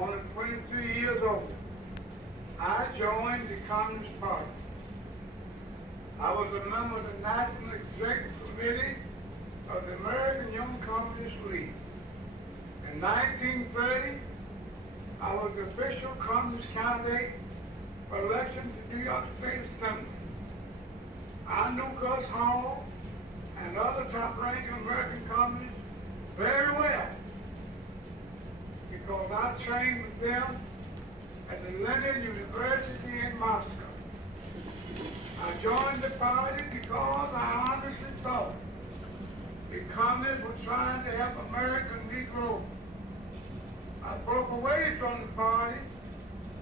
only 23 years old, I joined the Communist Party. I was a member of the National Executive Committee of the American Young Communist League. In 1930, I was the official communist candidate for election to New York State Assembly. I knew Gus Hall and other top-ranking American communists very well because I trained with them at the Lenin University in Moscow. I joined the party because I honestly thought the communists were trying to help American Negroes. I broke away from the party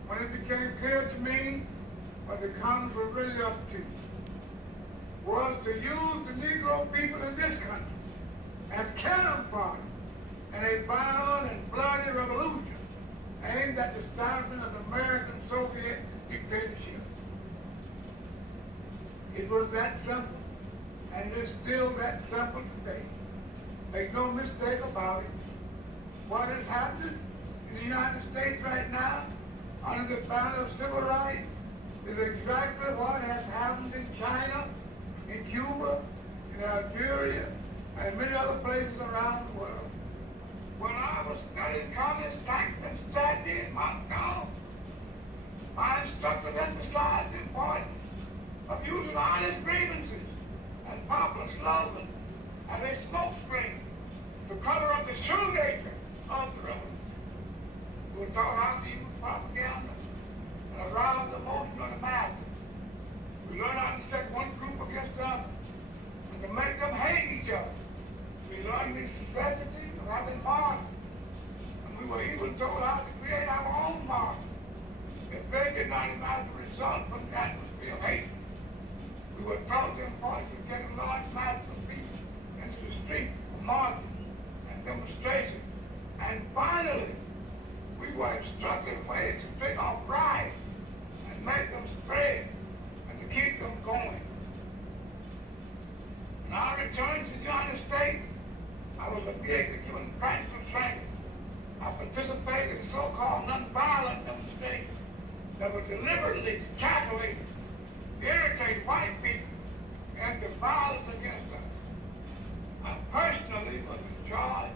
when it became clear to me what the communists were really up to was to use the Negro people in this country as cannon fodder in a violent and bloody revolution aimed at the establishment of American Soviet dictatorship. It was that simple, and it's still that simple today. Make no mistake about it. What is happening in the United States right now under the banner of civil rights is exactly what has happened in China, in Cuba, in Algeria, and many other places around the world. When I was studying communist tactics and strategy in Moscow, my instructors emphasized the importance of using honest grievances and popular slogans as a smokescreen to cover up the true nature of the revolution. We were taught how to use propaganda and arouse the emotion of the masses. We learned how to set one group against the other and to make them hate each other. We learned the necessity of having martyrs, and we were even told how to create our own martyrs. If they did not imagine the result from the atmosphere of hate, we were taught the importance of getting large masses of people into the street for marches and demonstrations. And finally, we were instructed ways to take our pride and make them spread and to keep them going. When I returned to the United States, I was engaged in practical training. I participated in so-called nonviolent demonstrations that were deliberately calculated to irritate white people and to violence against us. I personally was in charge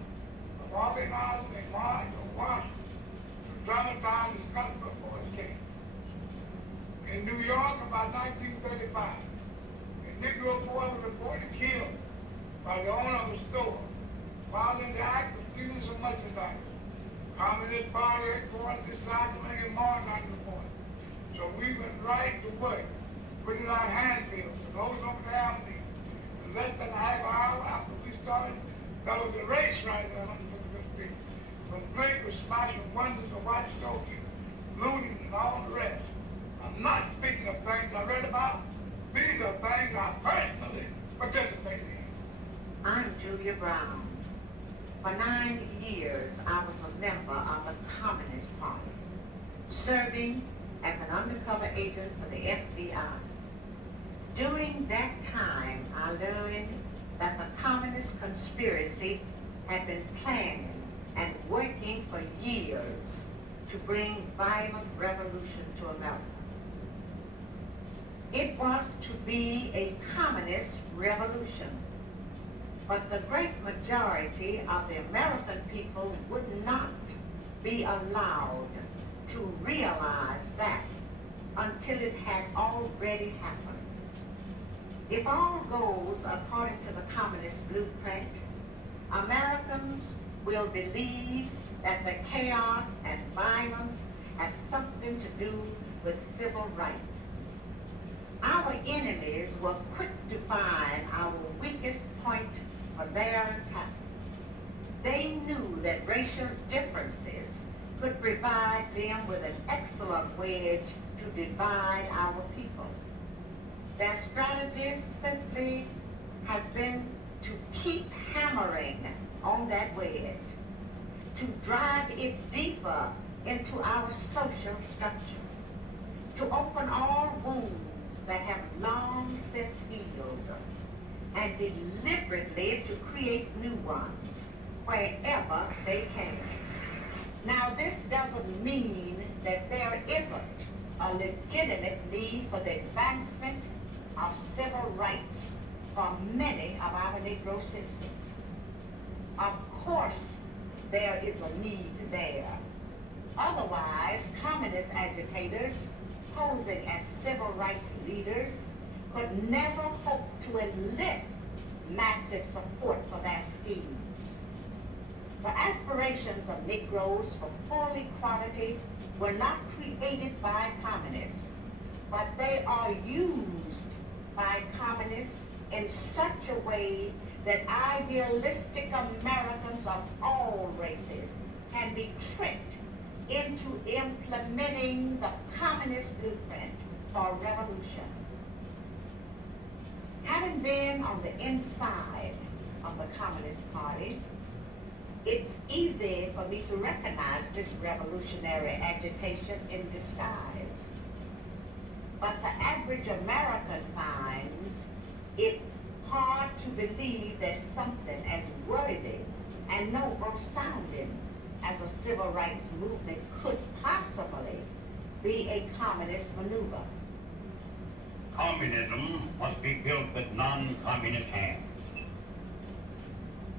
of organizing a march of Washington to dramatize his country before his king. In New York, about 1935, a Negro boy was reported killed by the owner of a store while in the act of stealing some merchandise. Communist Party headquarters decided to make a march on the point. So we went right to work, putting our handbills and those over the avenue. In less than a half hour after we started, there was a race right there on the street. From Blake was smashing windows of white stokies, looting and all the rest. I'm not speaking of things I read about. These are things I personally participated in. I'm Julia Brown. For 9 years, I was a member of the Communist Party, serving as an undercover agent for the FBI. During that time, I learned that the communist conspiracy had been planning and working for years to bring violent revolution to America. It was to be a communist revolution, but the great majority of the American people would not be allowed to realize that until it had already happened. If all goes according to the communist blueprint, Americans will believe that the chaos and violence has something to do with civil rights. Our enemies were quick to find our weakest point for their attack. They knew that racial differences could provide them with an excellent wedge to divide our people. Their strategy simply has been to keep hammering on that wedge, to drive it deeper into our social structure, to open all wounds that have long since healed, and deliberately to create new ones wherever they can. Now, this doesn't mean that there isn't a legitimate need for the advancement of civil rights for many of our Negro citizens. Of course, there is a need there. Otherwise, communist agitators posing as civil rights leaders could never hope to enlist massive support for their schemes. The aspirations of Negroes for full equality were not created by communists, but they are used by communists in such a way that idealistic Americans of all races can be tricked into implementing the communist blueprint for revolution. Having been on the inside of the Communist Party, it's easy for me to recognize this revolutionary agitation in disguise. But the average American finds it's hard to believe that something as worthy and noble sounding as a civil rights movement could possibly be a communist maneuver. Communism must be built with non-communist hands.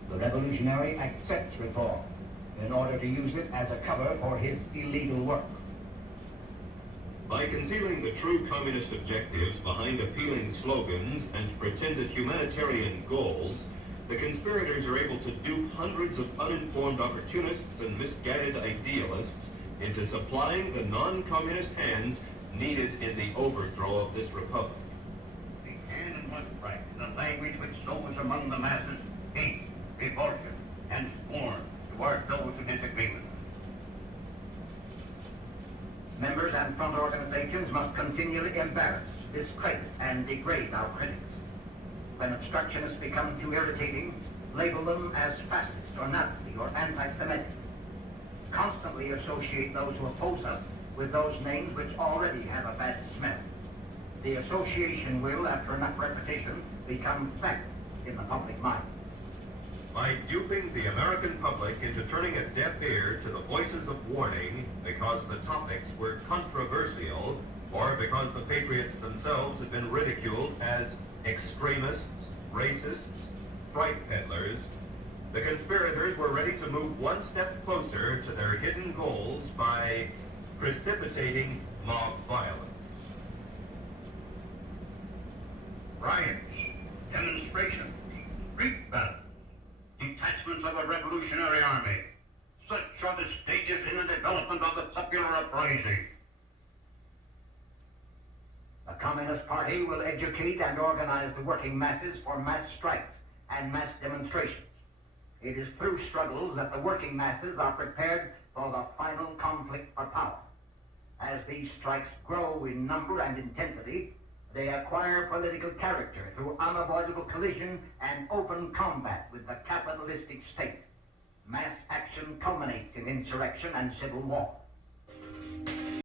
The revolutionary accepts reform in order to use it as a cover for his illegal work. By concealing the true communist objectives behind appealing slogans and pretended humanitarian goals, the conspirators are able to dupe hundreds of uninformed opportunists and misguided idealists into supplying the non-communist hands needed in the overthrow of this republic. The cannon must write in a language which sows among the masses hate, repulsion, and scorn toward those who disagree with them. Members and front organizations must continually embarrass, discredit, and degrade our critics. When obstructionists become too irritating, label them as fascist or Nazi or anti-Semitic. Constantly associate those who oppose us with those names which already have a bad smell. The association will, after enough repetition, become fact in the public mind. By duping the American public into turning a deaf ear to the voices of warning because the topics were controversial or because the patriots themselves had been ridiculed as extremists, racists, fright peddlers, the conspirators were ready to move one step closer to their hidden goals by precipitating mob violence. Riots, demonstrations, street battles, detachments of the Revolutionary Army. Such are the stages in the development of the popular uprising. The Communist Party will educate and organize the working masses for mass strikes and mass demonstrations. It is through struggles that the working masses are prepared for the final conflict for power. As these strikes grow in number and intensity, they acquire political character through unavoidable collision and open combat with the capitalistic state. Mass action culminates in insurrection and civil war.